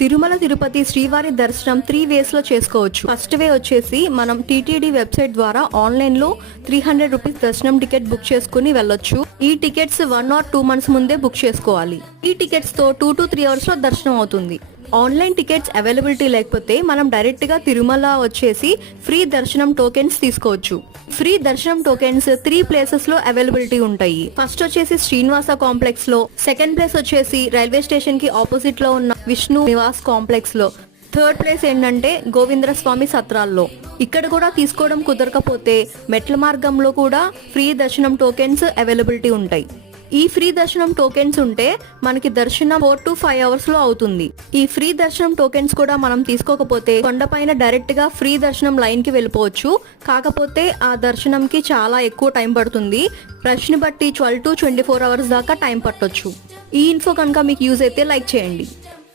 తిరుమల తిరుపతి శ్రీవారి దర్శనం 3 వేస్ లో చేసుకోవచ్చు. ఫస్ట్ వే వచ్చేసి మనం టీటీడీ వెబ్సైట్ ద్వారా ఆన్లైన్ లో 300 రూపీస్ దర్శనం టికెట్ బుక్ చేసుకుని వెళ్ళొచ్చు. ఈ టికెట్స్ 1 or 2 months ముందే బుక్ చేసుకోవాలి. ఈ టికెట్స్ తో 2 to 3 hours లో దర్శనం అవుతుంది. ఆన్లైన్ టికెట్స్ అవైలబిలిటీ లేకపోతే మనం డైరెక్ట్ గా తిరుమల వచ్చేసి ఫ్రీ దర్శనం టోకెన్స్ తీసుకోవచ్చు. ఫ్రీ దర్శనం టోకెన్స్ 3 ప్లేసెస్ లో అవైలబిలిటీ ఉంటాయి. ఫస్ట్ వచ్చేసి శ్రీనివాస కాంప్లెక్స్ లో, సెకండ్ ప్లేస్ వచ్చేసి రైల్వే స్టేషన్ కి ఆపోజిట్ లో ఉన్న విష్ణు నివాస్ కాంప్లెక్స్ లో, థర్డ్ ప్లేస్ ఏంటంటే గోవిందర స్వామి సత్రాల్లో. ఇక్కడ కూడా తీసుకోవడం కుదరకపోతే మెట్ల మార్గంలో కూడా ఫ్రీ దర్శనం టోకెన్స్ అవైలబిలిటీ ఉంటాయి. ఈ ఫ్రీ దర్శనం టోకెన్స్ ఉంటే మనకి దర్శనం 4 to 5 hours లో అవుతుంది. ఈ ఫ్రీ దర్శనం టోకెన్స్ కూడా మనం తీసుకోకపోతే కొండపైన డైరెక్ట్ గా ఫ్రీ దర్శనం లైన్ కి వెళ్ళిపోవచ్చు. కాకపోతే ఆ దర్శనంకి చాలా ఎక్కువ టైం పడుతుంది. రష్ ని బట్టి 12 to 24 hours దాకా టైం పట్టొచ్చు. ఈ ఇన్ఫో కనుక మీకు యూజ్ అయితే లైక్ చేయండి.